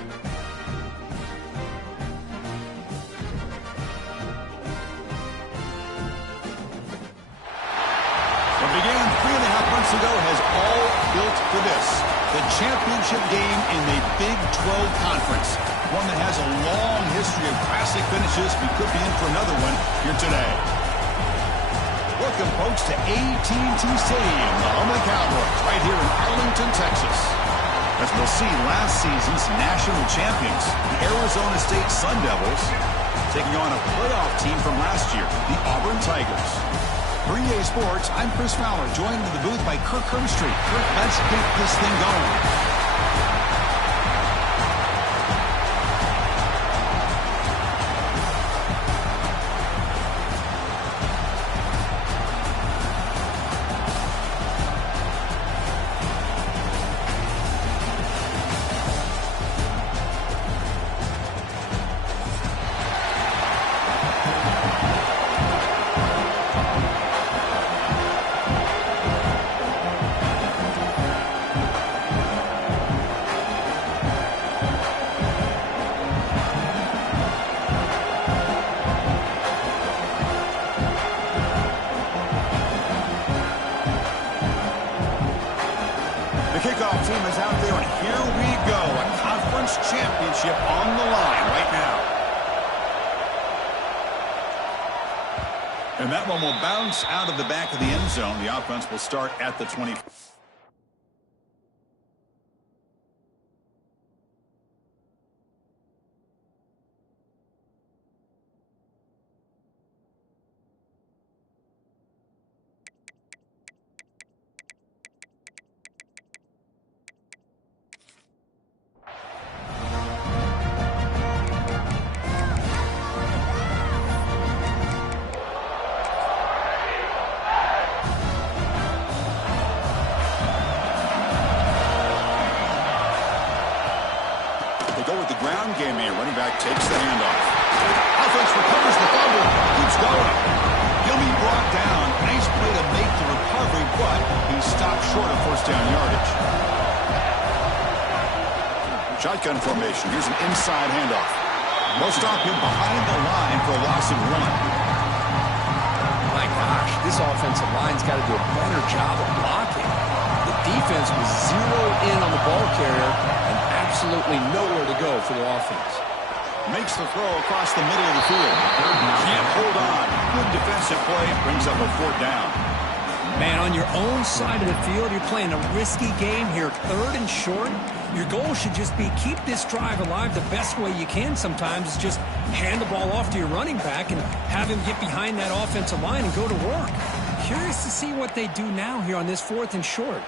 What began 3.5 months ago has all built for this. The championship game in the Big 12 Conference. One that has a long history of classic finishes. We could be in for another one here today. Welcome, folks, to AT&T Stadium, the home of the Cowboys, right here in Arlington, Texas. As we'll see, last season's national champions, the Arizona State Sun Devils, taking on a playoff team from last year, the Auburn Tigers. For EA Sports, I'm Chris Fowler, joined in the booth by Kirk Herbstreit. Kirk, let's get this thing going. Kickoff team is out there, and here we go. A conference championship on the line right now. And that one will bounce out of the back of the end zone. The offense will start at the 20. Game here. Running back takes the handoff. Offense recovers the fumble. Keeps going. He'll be brought down. Nice play to make the recovery, but he stopped short of first down yardage. Shotgun formation. Here's an inside handoff. They'll stop him behind the line for a loss of 1. My gosh, this offensive line's got to do a better job of blocking. The defense was zeroed in on the ball carrier and absolutely nowhere to go for the offense. Makes the throw across the middle of the field. Can't hold on. Good defensive play. Brings up a 4th down. Man, on your own side of the field, you're playing a risky game here. 3rd and short. Your goal should just be keep this drive alive the best way you can sometimes is just hand the ball off to your running back and have him get behind that offensive line and go to work. Curious to see what they do now here on this 4th and short.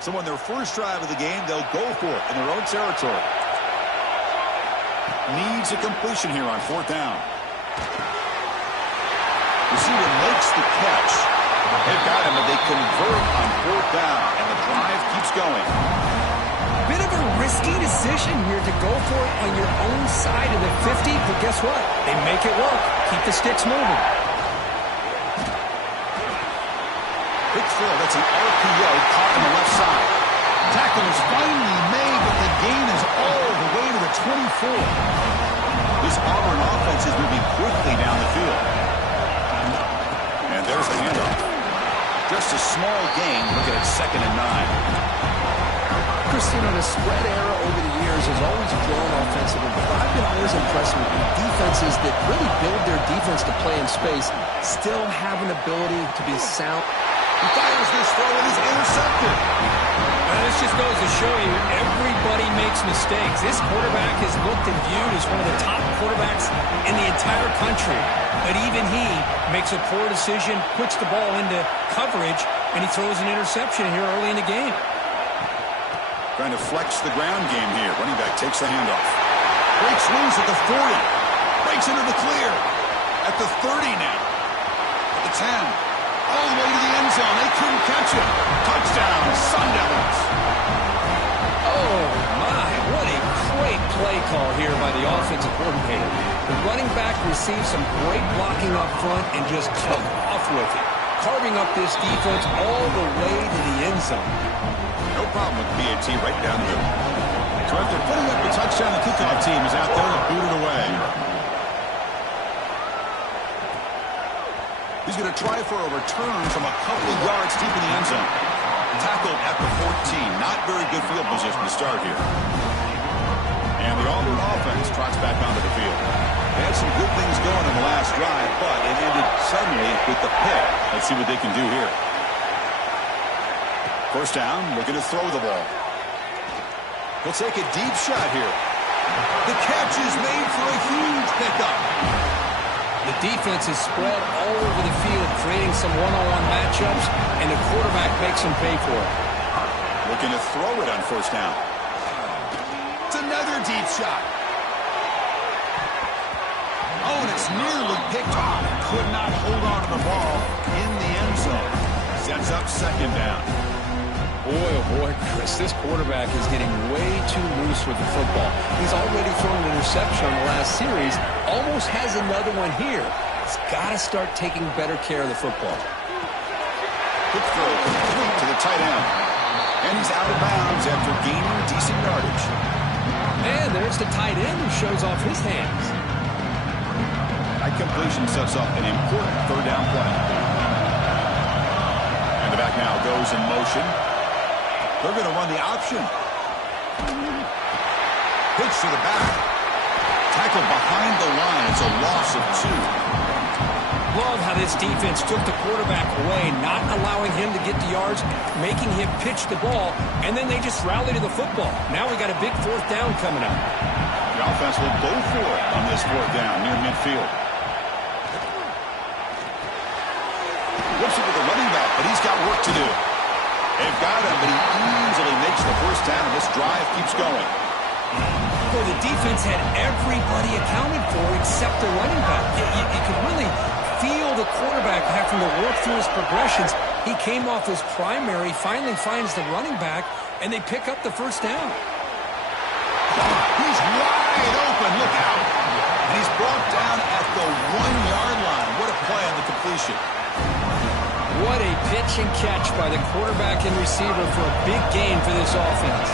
So on their first drive of the game, they'll go for it in their own territory. Needs a completion here on 4th down. Receiver makes the catch. They've got him, but they convert on 4th down, and the drive keeps going. Bit of a risky decision here to go for it on your own side of the 50, but guess what? They make it work. Keep the sticks moving. Big throw, that's an RPO caught on the left side. Tackle is finally made, but the gain is all the way to the 24. This Auburn offense is moving quickly down the field. And there's the handoff. Just a small gain, looking at 2nd and 9. Christian, the spread era over the years has always grown offensively, but I've been always impressed with defenses that really build their defense to play in space, still have an ability to be sound. He fires this throw and he's intercepted. This just goes to show you everybody makes mistakes. This quarterback is looked and viewed as one of the top quarterbacks in the entire country. But even he makes a poor decision, puts the ball into coverage, and he throws an interception here early in the game. Trying to flex the ground game here. Running back takes the handoff. Breaks loose at the 40. Breaks into the clear. At the 30 now. At the 10. All the way to the end zone. They couldn't catch him. Touchdown, Sun Devils. Oh, my. What a great play call here by the offensive coordinator. The running back received some great blocking up front and just took off with it, carving up this defense all the way to the end zone. No problem with BAT right down the middle. So after putting up the touchdown, the kickoff team is out there to boot it away. He's going to try for a return from a couple of yards deep in the end zone. Tackled at the 14. Not very good field position to start here. And the Auburn offense trots back onto the field. They had some good things going in the last drive, but it ended suddenly with the pick. Let's see what they can do here. First down, looking to throw the ball. He'll take a deep shot here. The catch is made for a huge pickup. The defense is spread all over the field, creating some one-on-one matchups, and the quarterback makes them pay for it. Looking to throw it on first down. It's another deep shot. Oh, and it's nearly picked off. Could not hold on to the ball in the end zone. Sets up second down. Boy, oh boy, Chris, this quarterback is getting way too loose with the football. He's already thrown an interception on the last series, almost has another one here. He's got to start taking better care of the football. Quick throw complete to the tight end. And he's out of bounds after gaining decent yardage. And there's the tight end who shows off his hands. That completion sets up an important third down play. And the back now goes in motion. They're going to run the option. Pitch to the back. Tackle behind the line. It's a loss of 2. Love how this defense took the quarterback away, not allowing him to get the yards, making him pitch the ball, and then they just rally to the football. Now we got a big fourth down coming up. The offense will go for it on this fourth down near midfield. Whips it with the running back, but he's got work to do. They've got him, but he easily makes the first down, and this drive keeps going. Well, the defense had everybody accounted for except the running back. You could really feel the quarterback having to work through his progressions. He came off his primary, finally finds the running back, and they pick up the first down. He's wide open. Look out. And he's brought down at the 1-yard line. What a play on the completion. What a pitch and catch by the quarterback and receiver for a big gain for this offense.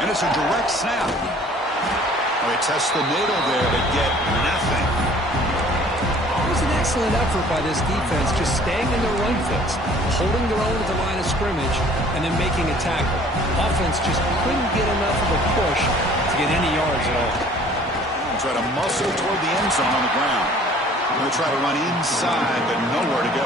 And it's a direct snap. They test the middle there, but get nothing. It was an excellent effort by this defense, just staying in their run fits, holding their own at the line of scrimmage, and then making a tackle. Offense just couldn't get enough of a push to get any yards at all. Try to muscle toward the end zone on the ground. Going to try to run inside, but nowhere to go.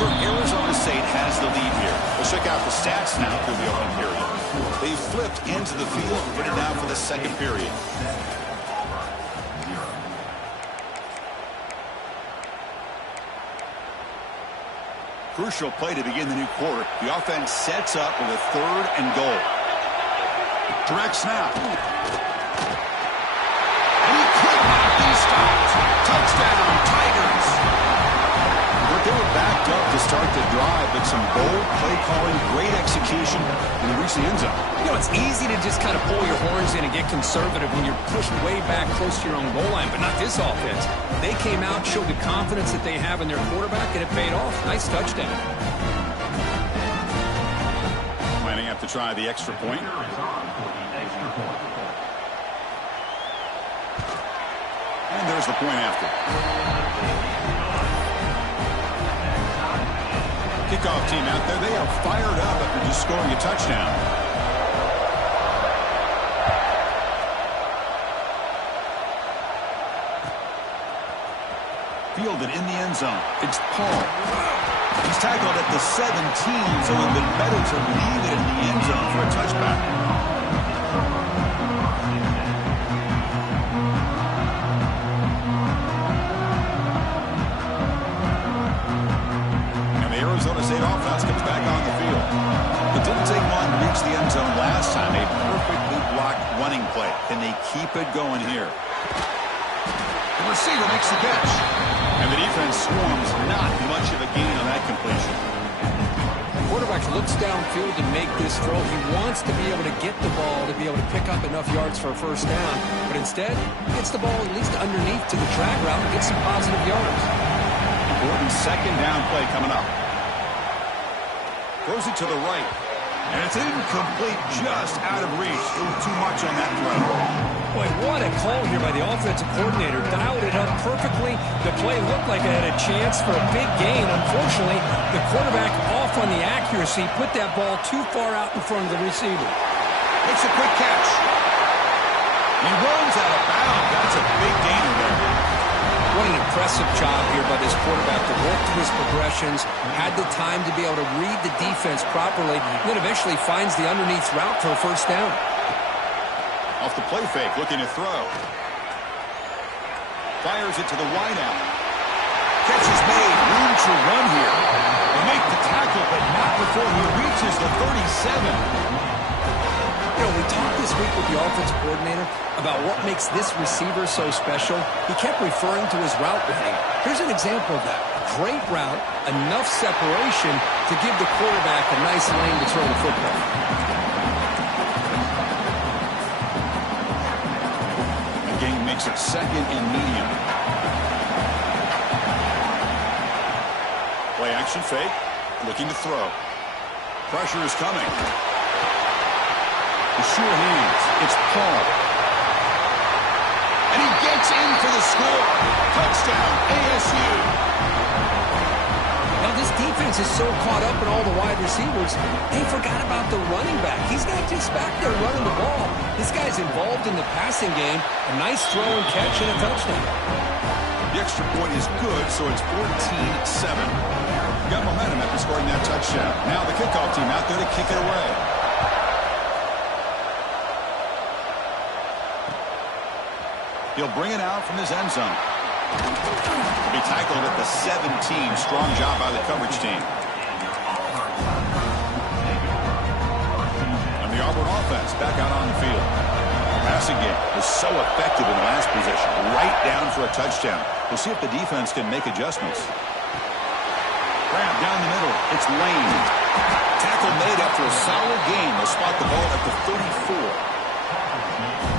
For Arizona State has the lead here. We'll check out the stats now through the opening period. They flipped into the field, put it down for the second period. Crucial play to begin the new quarter. The offense sets up with a 3rd and goal. Direct snap. And he could not be stopped. Touchdown, Tigers. But they were backed up to start the drive, but some bold play calling, great execution, and they reached the end zone. You know, it's easy to just kind of pull your horns in and get conservative when you're pushed way back close to your own goal line, but not this offense. They came out, showed the confidence that they have in their quarterback, and it paid off. Nice touchdown. Planning up to try the extra point. And there's the point after. Kickoff team out there. They are fired up after just scoring a touchdown. Fielded in the end zone. It's Paul. He's tackled at the 17, so it would have been better to leave it in the end zone for a touchback. Arizona State offense comes back on the field. It didn't take long to reach the end zone last time. A perfectly blocked running play. Can they keep it going here? The receiver makes the catch. And the defense swarms. Not much of a gain on that completion. The quarterback looks downfield to make this throw. He wants to be able to get the ball to be able to pick up enough yards for a first down. But instead, gets the ball at least underneath to the drag route and gets some positive yards. Important second down play coming up. Throws it to the right. And it's incomplete, just out of reach. Too much on that throw. Boy, what a call here by the offensive coordinator. Dialed it up perfectly. The play looked like it had a chance for a big gain. Unfortunately, the quarterback off on the accuracy, put that ball too far out in front of the receiver. Makes a quick catch. He runs out of bounds. That's a big gainer there. What an impressive job here by this quarterback to work through his progressions, had the time to be able to read the defense properly, and then eventually finds the underneath route for a first down. Off the play fake, looking to throw. Fires it to the wideout. Catch is made, room to run here. They make the tackle, but not before he reaches the 37. You know, we talked this week with the offensive coordinator about what makes this receiver so special. He kept referring to his route running. Here's an example of that. Great route, enough separation to give the quarterback a nice lane to throw the football. The game makes it second and medium. Play action fake, looking to throw. Pressure is coming. The sure hands. It's Paul. And he gets in for the score. Touchdown, ASU. Now this defense is so caught up in all the wide receivers, they forgot about the running back. He's not just back there running the ball. This guy's involved in the passing game. A nice throw and catch and a touchdown. The extra point is good, so it's 14-7. Got momentum after scoring that touchdown. Now the kickoff team out there to kick it away. He'll bring it out from his end zone. He'll be tackled at the 17. Strong job by the coverage team. And the Auburn offense back out on the field. The passing game was so effective in the last possession. Right down for a touchdown. We'll see if the defense can make adjustments. Grab down the middle. It's Lane. Tackle made after a solid gain. They'll spot the ball at the 34.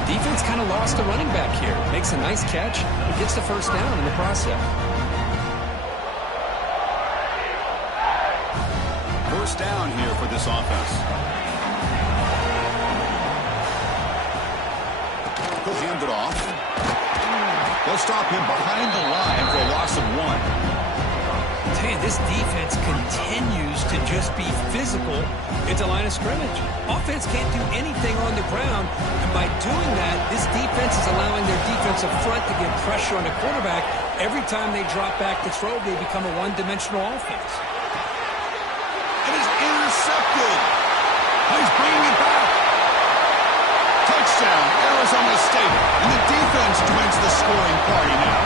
Defense kind of lost a running back here. Makes a nice catch and gets the first down in the process. First down here for this offense. He'll hand it off. They'll stop him behind the line for a loss of 1. This defense continues to just be physical at the line of scrimmage. Offense can't do anything on the ground, and by doing that, this defense is allowing their defensive front to get pressure on the quarterback. Every time they drop back to throw, they become a one-dimensional offense. It is intercepted. He's bringing it back. Touchdown, Arizona State, and the defense joins the scoring party now.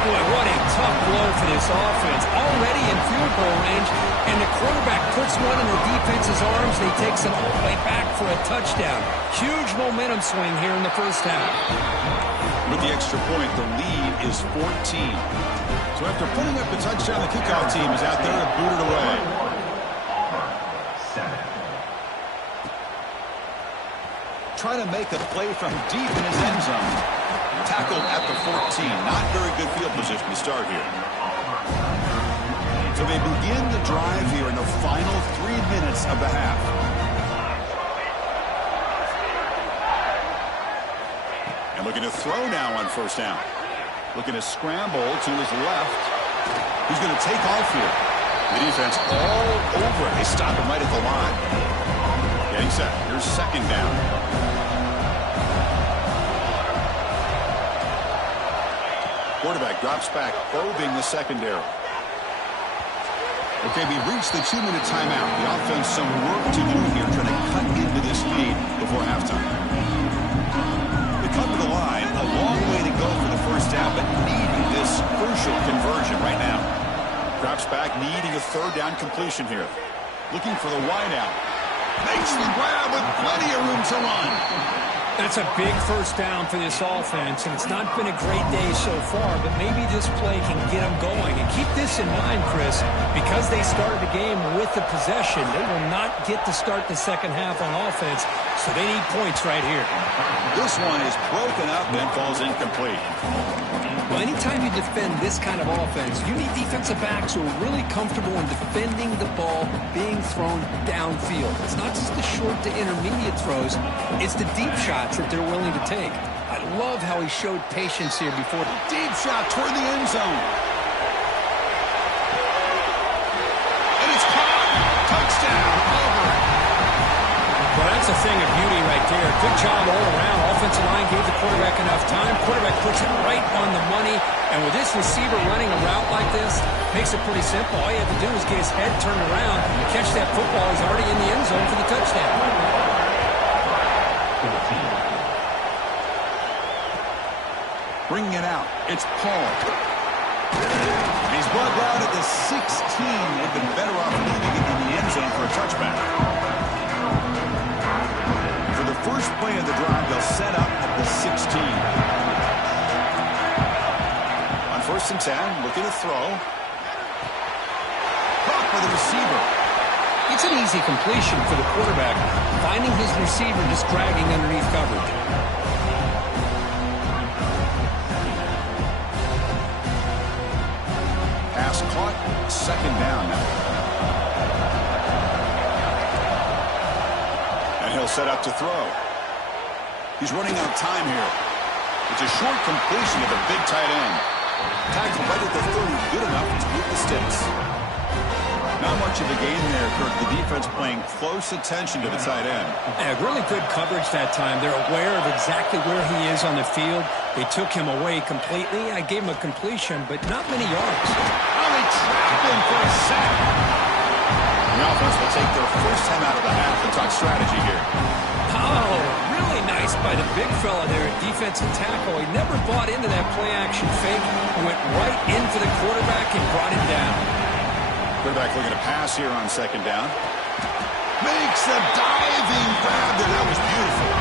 Boy, what a tough blow for this offense. Already in field goal range, and the quarterback puts one in the defense's arms. They takes it all the way back for a touchdown. Huge momentum swing here in the first half. With the extra point, the lead is 14. So after putting up the touchdown, the kickoff team is out there to boot it away. Trying to make a play from deep in his end zone. Tackled at the 14. Not very good field position to start here. So they begin the drive here in the final 3 minutes of the half. And looking to throw now on first down. Looking to scramble to his left. He's going to take off here. The defense all over it. They stop him right at the line. Getting set. Here's second down. Quarterback drops back, probing the secondary. Okay, we reached the 2-minute timeout. The offense some work to do here, trying to cut into this lead before halftime. They come to the line, a long way to go for the first down, but needing this crucial conversion right now. Drops back, needing a third down completion here. Looking for the wideout. Makes the grab with plenty of room to run. That's a big first down for this offense, and it's not been a great day so far, but maybe this play can get them going. And keep this in mind, Chris, because they started the game with the possession, they will not get to start the second half on offense, so they need points right here. This one is broken up and falls incomplete. Well, anytime you defend this kind of offense, you need defensive backs who are really comfortable in defending the ball being thrown downfield. It's not just the short to intermediate throws, it's the deep shots that they're willing to take. I love how he showed patience here before. Deep shot toward the end zone. And it's caught. Touchdown. Over. Well, that's a thing of beauty right there. Good job all around. Offensive line gave the quarterback enough time. Quarterback puts it right on the money. And with this receiver running a route like this, makes it pretty simple. All you have to do is get his head turned around, catch that football. He's already in the end zone for the touchdown. Bringing it out. It's Paul. He's brought down at the 16. They've been better off leaving it in the end zone for a touchback. For the first play of the drive, they'll set up at the 16. On 1st and 10, looking to throw. Caught by the receiver. It's an easy completion for the quarterback, finding his receiver just dragging underneath coverage. Pass caught. 2nd down now. And he'll set up to throw. He's running out of time here. It's a short completion of a big tight end. Tackle right at the 30, good enough to move the sticks. Not much of a gain there, Kirk. The defense paying close attention to the tight end. Yeah, really good coverage that time. They're aware of exactly where he is on the field. They took him away completely. I gave him a completion, but not many yards. Oh, they trapped him for a sack. The offense will take their first time out of the half and talk strategy here. Oh, really nice by the big fella there at defensive tackle. He never bought into that play-action fake. He went right in for the quarterback and brought him down. Quarterback looking to pass here on 2nd down. Makes a diving grab there. That was beautiful.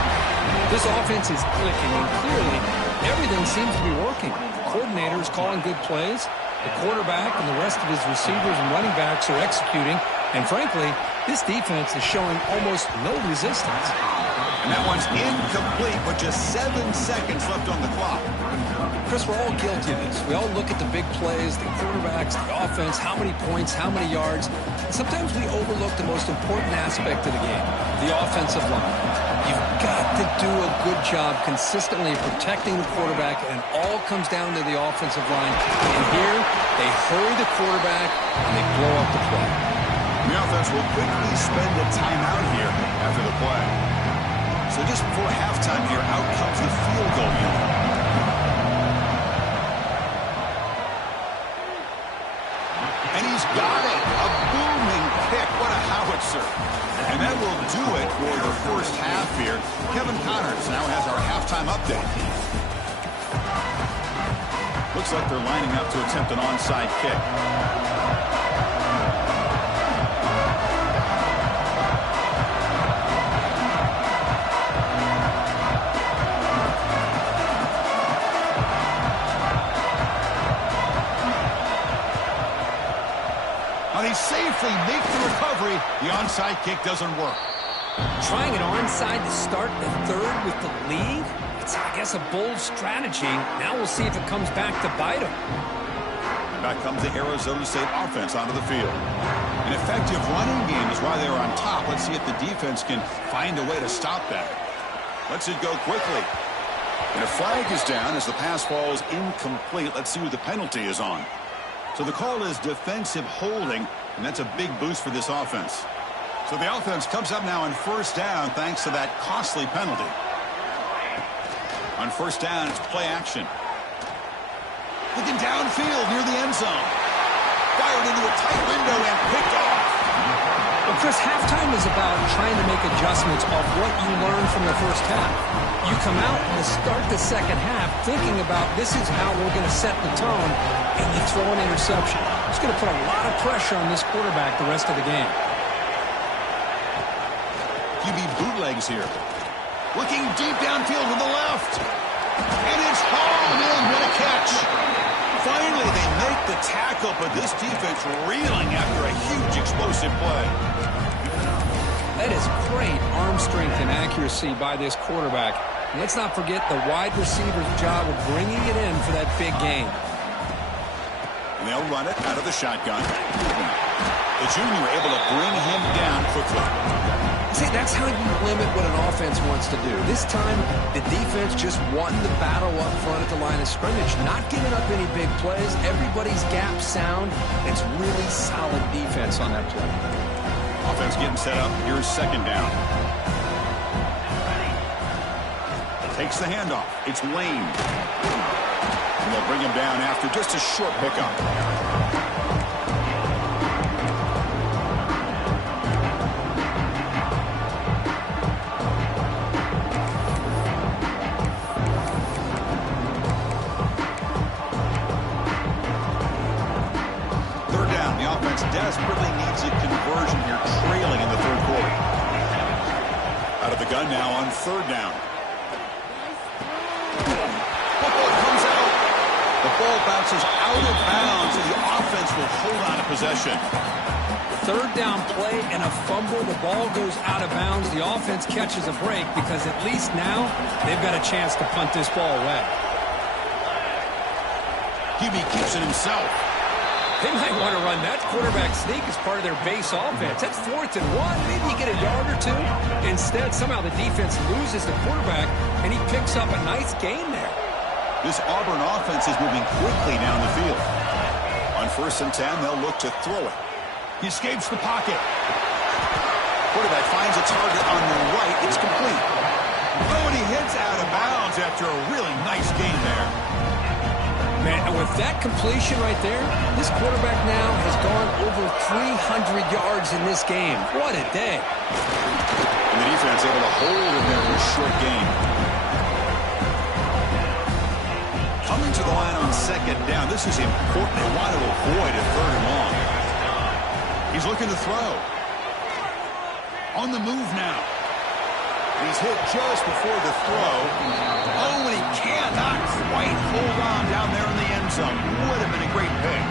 This offense is clicking, and clearly everything seems to be working. The coordinator is calling good plays. The quarterback and the rest of his receivers and running backs are executing. And frankly, this defense is showing almost no resistance. And that one's incomplete with just 7 seconds left on the clock. Chris, we're all guilty of this. We all look at the big plays, the quarterbacks, the offense, how many points, how many yards. And sometimes we overlook the most important aspect of the game, the offensive line. You've got to do a good job consistently protecting the quarterback, and it all comes down to the offensive line. And here, they hurry the quarterback, and they blow up the play. The offense will quickly spend a timeout here after the play. So just before halftime here, out comes the field goal unit. And he's got it. A booming kick. What a howitzer. And that will do it for the first half here. Kevin Connors now has our halftime update. Looks like they're lining up to attempt an onside kick. They safely make the recovery. The onside kick doesn't work. Trying an onside to start the 3rd with the lead? It's, I guess, a bold strategy. Now we'll see if it comes back to bite them. And back comes the Arizona State offense onto the field. An effective running game is why they're on top. Let's see if the defense can find a way to stop that. Lets it go quickly. And a flag is down as the pass falls incomplete. Let's see who the penalty is on. So the call is defensive holding, and that's a big boost for this offense. So the offense comes up now on 1st down thanks to that costly penalty. On 1st down, it's play action. Looking downfield near the end zone. Fired into a tight window and picked off. Well, Chris, halftime is about trying to make adjustments off what you learned from the first half. You come out to start the second half thinking about this is how we're going to set the tone, and you throw an interception. It's going to put a lot of pressure on this quarterback the rest of the game. QB bootlegs here. Looking deep downfield to the left. And it's hauled in. What a catch. Finally, they make the tackle, but this defense reeling after a huge explosive play. That is great arm strength and accuracy by this quarterback. And let's not forget the wide receiver's job of bringing it in for that big game. And they'll run it out of the shotgun. The junior able to bring him down quickly. See, that's how you limit what an offense wants to do. This time, the defense just won the battle up front at the line of scrimmage, not giving up any big plays. Everybody's gap sound. It's really solid defense on that play. Offense getting set up. Here's second down. Takes the handoff. It's Lane. And they'll bring him down after just a short pickup. Desperately needs a conversion here, trailing in the third quarter. Out of the gun now on third down. Football comes out. The ball bounces out of bounds, and the offense will hold on to possession. Third down play and a fumble. The ball goes out of bounds. The offense catches a break because at least now they've got a chance to punt this ball away. QB keeps it himself. They might want to run that quarterback sneak as part of their base offense. That's 4th and 1. Maybe you get a yard or two. Instead, somehow the defense loses the quarterback, and he picks up a nice gain there. This Auburn offense is moving quickly down the field. On 1st and 10, they'll look to throw it. He escapes the pocket. Quarterback finds a target on the right. It's complete. Oh, and he hits out of bounds after a really nice gain there. Man, and with that completion right there, this quarterback now has gone over 300 yards in this game. What a day. And the defense able to hold him there in a short game. Coming to the line on second down. This is important. They want to avoid a third and long. He's looking to throw. On the move now. He's hit just before the throw. Oh, and he cannot quite hold on down there in the end zone. Would have been a great pick.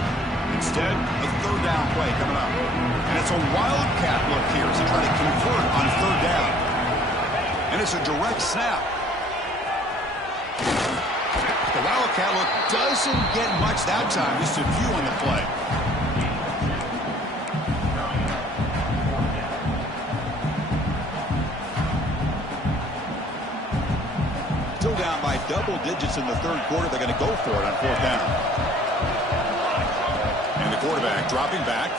Instead, a third down play coming up. And it's a wildcat look here as they try to convert on third down. And it's a direct snap. The wildcat look doesn't get much that time. Just a few on the play. Still down by double digits in the third quarter. They're going to go for it on fourth down. And the quarterback dropping back.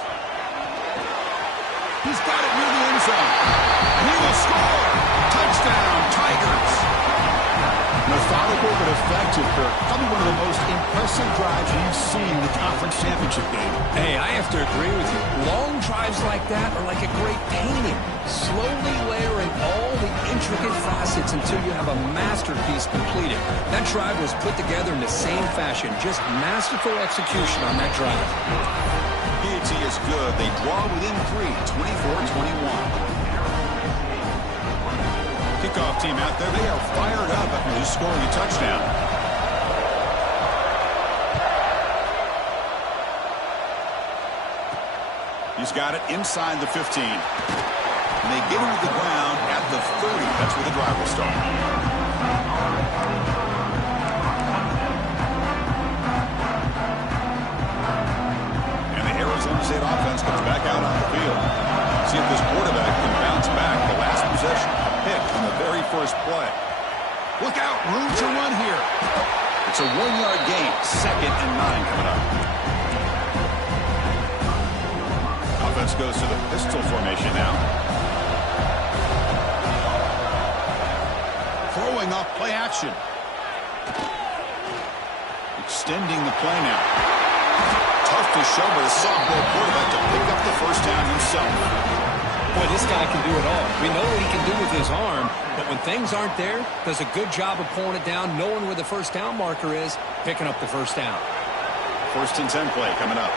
He's got it near the end zone. And he will score. Touchdown, Tigers. Methodical but effective, Kirk. Probably one of the most impressive drives you've seen in the conference championship game. Hey, I have to agree with you. Long drives like that are like a great painting. Slowly layering all the intricate facets until you have a masterpiece completed. That drive was put together in the same fashion. Just masterful execution on that drive. PAT is good. They draw within 3, 24-21. Kickoff team out there. They are fired up after just scoring a touchdown. He's got it inside the 15. And they get him to the ground at the 30. That's where the drive will start. And the Arizona State offense comes back out on the field. See if this quarterback can bounce back. The last possession, a pick on the very first play. Look out, room to run here. It's a 1-yard gain, 2nd and 9 coming up. Offense goes to the pistol formation now. Throwing off play action. Extending the play now. Tough to show by the sophomore quarterback to pick up the first down himself. Boy, this guy can do it all. We know what he can do with his arm, but when things aren't there, does a good job of pulling it down, knowing where the first down marker is, picking up the first down. 1st and 10 play coming up.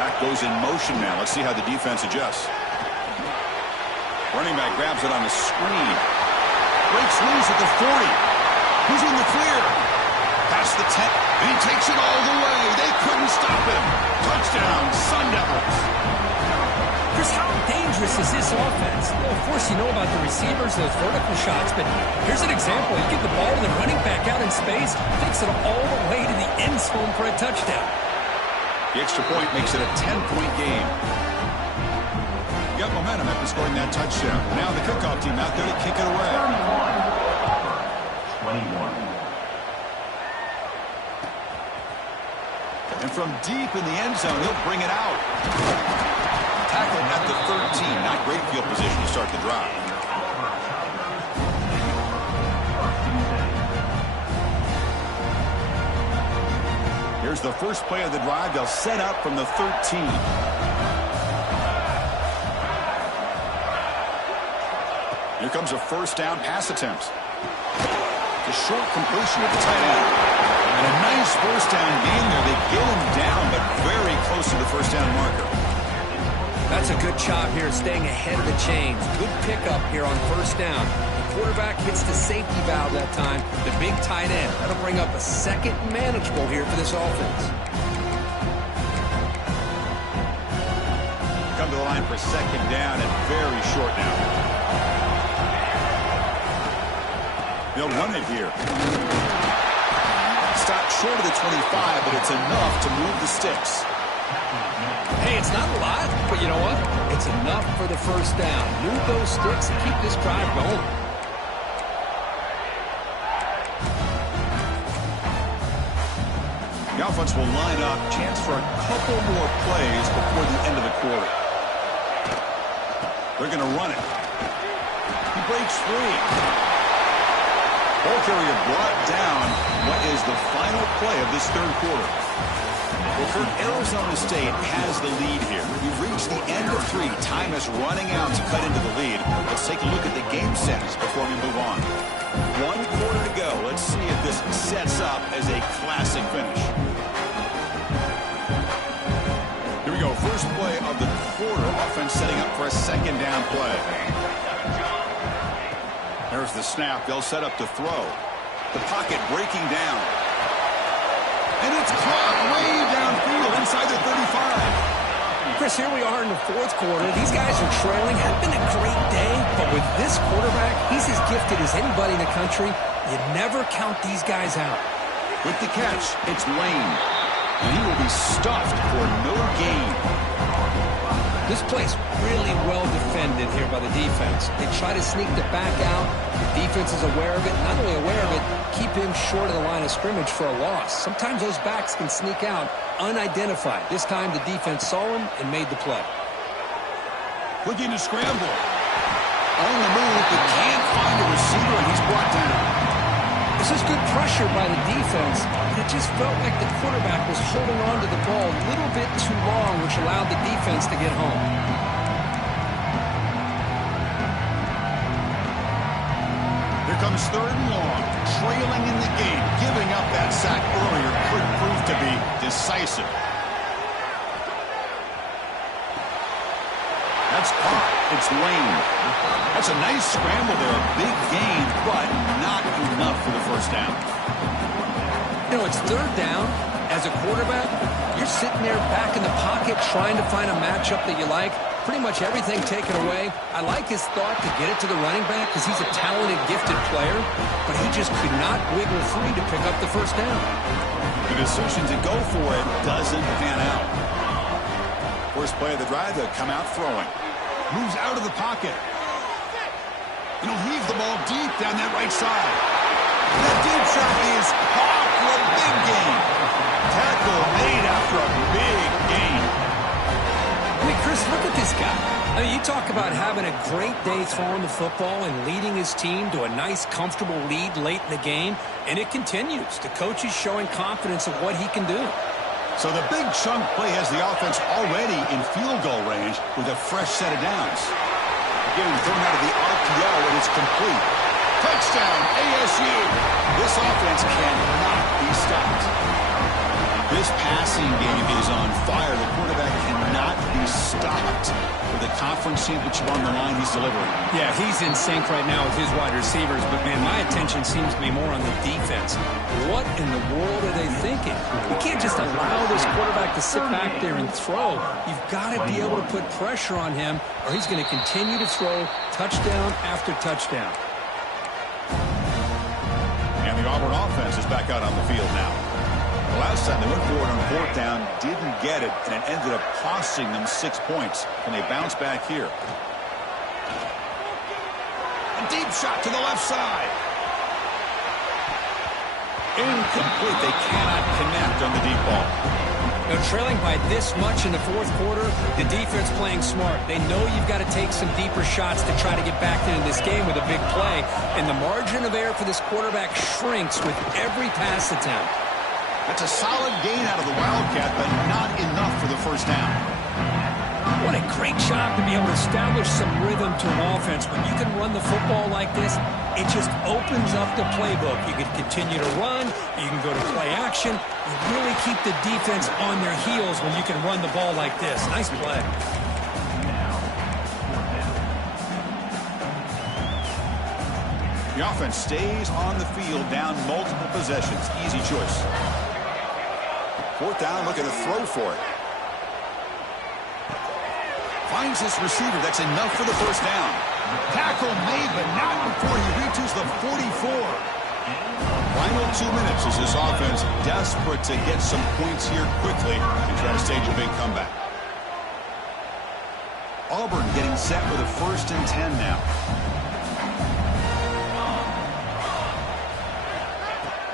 Back goes in motion now. Let's see how the defense adjusts. Running back grabs it on the screen. Breaks loose at the 40. He's in the clear. Past the 10. And he takes it all the way. They couldn't stop him. Touchdown, Sun Devils. Chris, how dangerous dangerous is this offense? Well, of course, you know about the receivers, those vertical shots, but here's an example. You get the ball and the running back out in space, takes it all the way to the end zone for a touchdown. The extra point makes it a 10-point game. Got momentum after scoring that touchdown. Now the kickoff team out there to kick it away. 21. And from deep in the end zone, he'll bring it out. Tackled at the 13. Not great field position to start the drive. Here's the first play of the drive. They'll set up from the 13. Here comes a first down pass attempt. A short completion at the tight end. And a nice first down gain there. They get him down, but very close to the first down marker. That's a good job here, staying ahead of the chains. Good pickup here on first down. The quarterback hits the safety valve that time. The big tight end. That'll bring up a second manageable here for this offense. Come to the line for second down and very short now. They'll run it here. Stopped short of the 25, but it's enough to move the sticks. Hey, it's not a lot, but you know what? It's enough for the first down. Move those sticks and keep this drive going. The offense will line up. Chance for a couple more plays before the end of the quarter. They're going to run it. He breaks free. Ball carrier brought down. What is the final play of this third quarter? Well, Kurt, Arizona State has the lead here. We've reached the end of 3. Time is running out to cut into the lead. Let's take a look at the game sets before we move on. 1 quarter to go. Let's see if this sets up as a classic finish. Here we go. First play of the quarter. Offense setting up for a second down play. There's the snap. They'll set up to throw. The pocket breaking down. And it's caught way downfield inside the 35. Chris, here we are in the fourth quarter. These guys are trailing. Had been a great day, but with this quarterback, he's as gifted as anybody in the country. You never count these guys out. With the catch, it's Lane. And he will be stuffed for no gain. This play's really well defended here by the defense. They try to sneak the back out. The defense is aware of it. Not only aware of it, keep him short of the line of scrimmage for a loss. Sometimes those backs can sneak out unidentified. This time the defense saw him and made the play. Looking to scramble. On the move, but can't find a receiver, and he's brought down. This is good pressure by the defense, but it just felt like the quarterback was holding on to the ball a little bit too long, which allowed the defense to get home. Here comes third and long, trailing in the game. Giving up that sack earlier could prove to be decisive. That's caught. It's Lane. That's a nice scramble there. A big gain, but not enough for the first down. You know, it's third down. As a quarterback, you're sitting there back in the pocket trying to find a matchup that you like. Pretty much everything taken away. I like his thought to get it to the running back because he's a talented, gifted player, but he just could not wiggle free to pick up the first down. The decision to go for it doesn't pan out. First play of the drive, they'll come out throwing. Moves out of the pocket. And he'll heave the ball deep down that right side. That deep shot is caught for a big gain. Tackle made after a big gain. I mean, Chris, look at this guy. I mean, you talk about having a great day throwing the football and leading his team to a nice, comfortable lead late in the game, and it continues. The coach is showing confidence of what he can do. So the big chunk play has the offense already in field goal range with a fresh set of downs. Getting thrown out of the RPO, and it's complete. Touchdown, ASU. This offense cannot be stopped. This passing game is on fire. The quarterback cannot be stopped with a conference championship on the line, he's delivering. Yeah, he's in sync right now with his wide receivers, but, man, my attention seems to be more on the defense. What in the world are they thinking? You can't just allow this quarterback to sit back there and throw. You've got to be able to put pressure on him, or he's going to continue to throw touchdown after touchdown. And the Auburn offense is back out on the field now. The last time they went forward on fourth down, didn't get it, and it ended up costing them 6 points. Can they bounce back here? A deep shot to the left side. Incomplete. They cannot connect on the deep ball. Now, trailing by this much in the fourth quarter, the defense playing smart. They know you've got to take some deeper shots to try to get back into this game with a big play, and the margin of error for this quarterback shrinks with every pass attempt. That's a solid gain out of the Wildcat, but not enough for the first down. What a great job to be able to establish some rhythm to an offense. When you can run the football like this, it just opens up the playbook. You can continue to run. You can go to play action. You really keep the defense on their heels when you can run the ball like this. Nice play. The offense stays on the field, down multiple possessions. Easy choice. Fourth down, looking to throw for it. Finds his receiver. That's enough for the first down. Tackle made, but not before he reaches the 44. Final 2 minutes as this offense desperate to get some points here quickly and try to stage a big comeback. Auburn getting set with a 1st and 10 now.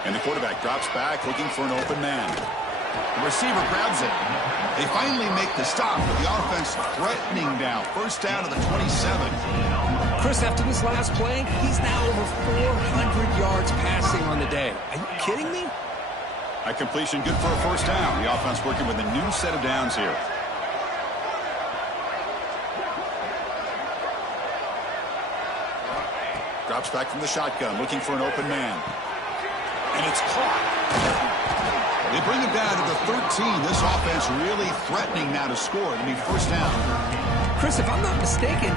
And the quarterback drops back looking for an open man. The receiver grabs it. They finally make the stop, but the offense threatening now. First down to the 27. Chris, after this last play, he's now over 400 yards passing on the day. Are you kidding me? A completion good for a first down. The offense working with a new set of downs here. Drops back from the shotgun, looking for an open man. And it's caught. They bring it down to the 13. This offense really threatening now to score. It'll be first down. Chris, if I'm not mistaken,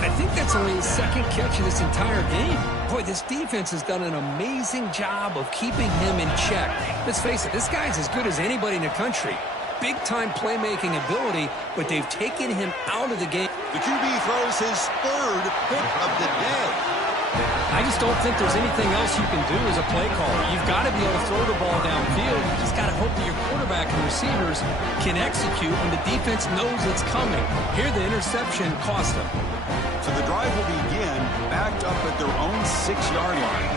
I think that's only his second catch of this entire game. Boy, this defense has done an amazing job of keeping him in check. Let's face it, this guy's as good as anybody in the country. Big-time playmaking ability, but they've taken him out of the game. The QB throws his 3rd pick of the day. I just don't think there's anything else you can do as a play caller. You've got to be able to throw the ball downfield. You just got to hope that your quarterback and receivers can execute when the defense knows it's coming. Here, the interception cost them. So the drive will begin backed up at their own 6-yard line.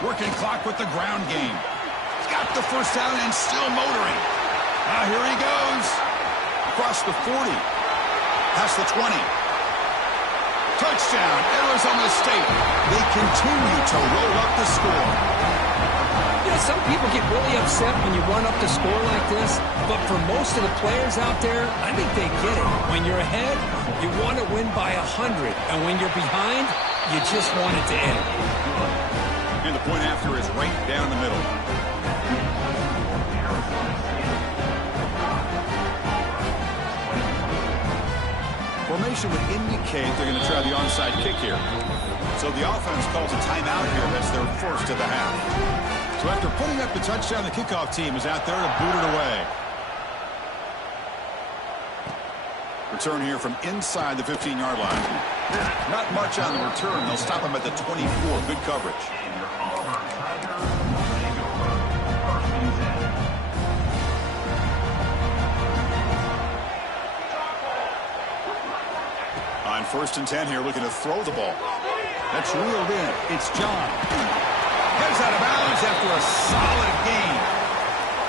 Working clock with the ground game. He's got the first down and still motoring. Now here he goes. Across the 40. Past the 20. Touchdown, Arizona State. They continue to roll up the score. You know, some people get really upset when you run up the score like this, but for most of the players out there, I think they get it. When you're ahead, you want to win by 100, and when you're behind, you just want it to end. And the point after is right down the middle. Formation would indicate they're going to try the onside kick here. So the offense calls a timeout here. That's their first of the half. So after putting up the touchdown, the kickoff team is out there to boot it away. Return here from inside the 15-yard line. Not much on the return. They'll stop him at the 24. Good coverage. On 1st and 10 here, looking to throw the ball. That's reeled in. It's John. Gets out of bounds after a solid gain.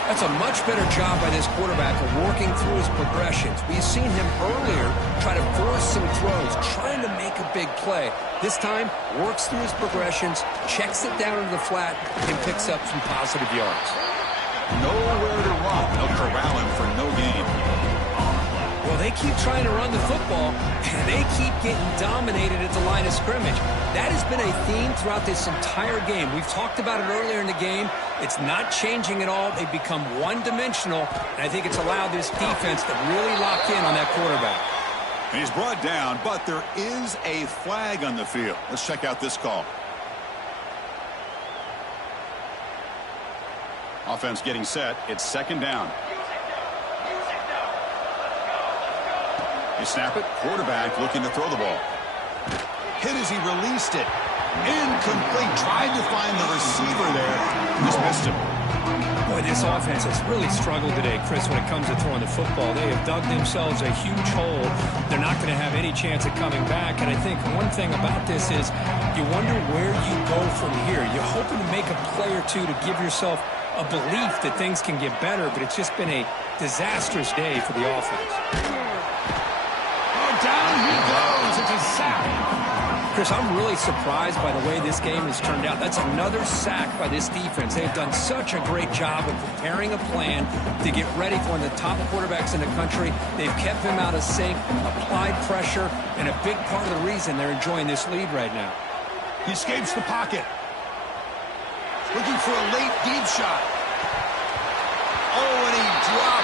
That's a much better job by this quarterback of working through his progressions. We've seen him earlier try to force some throws, trying to make a big play. This time, works through his progressions, checks it down into the flat, and picks up some positive yards. Nowhere to run. They'll corral him for no gain. Well, they keep trying to run the football, and they keep getting dominated at the line of scrimmage. That has been a theme throughout this entire game. We've talked about it earlier in the game. It's not changing at all. They've become one-dimensional, and I think it's allowed this defense to really lock in on that quarterback. And he's brought down, but there is a flag on the field. Let's check out this call. Offense getting set. It's second down. They snap it. Quarterback looking to throw the ball. Hit as he released it. Incomplete. Tried to find the receiver there. Just missed him. Boy, this offense has really struggled today, Chris, when it comes to throwing the football. They have dug themselves a huge hole. They're not going to have any chance of coming back. And I think one thing about this is you wonder where you go from here. You're hoping to make a play or two to give yourself a belief that things can get better, but it's just been a disastrous day for the offense. Oh, down he goes. It's a sack. Chris, I'm really surprised by the way this game has turned out. That's another sack by this defense. They've done such a great job of preparing a plan to get ready for one of the top quarterbacks in the country. They've kept him out of sync, applied pressure, and a big part of the reason they're enjoying this lead right now. He escapes the pocket. Looking for a late deep shot. Oh, and he drops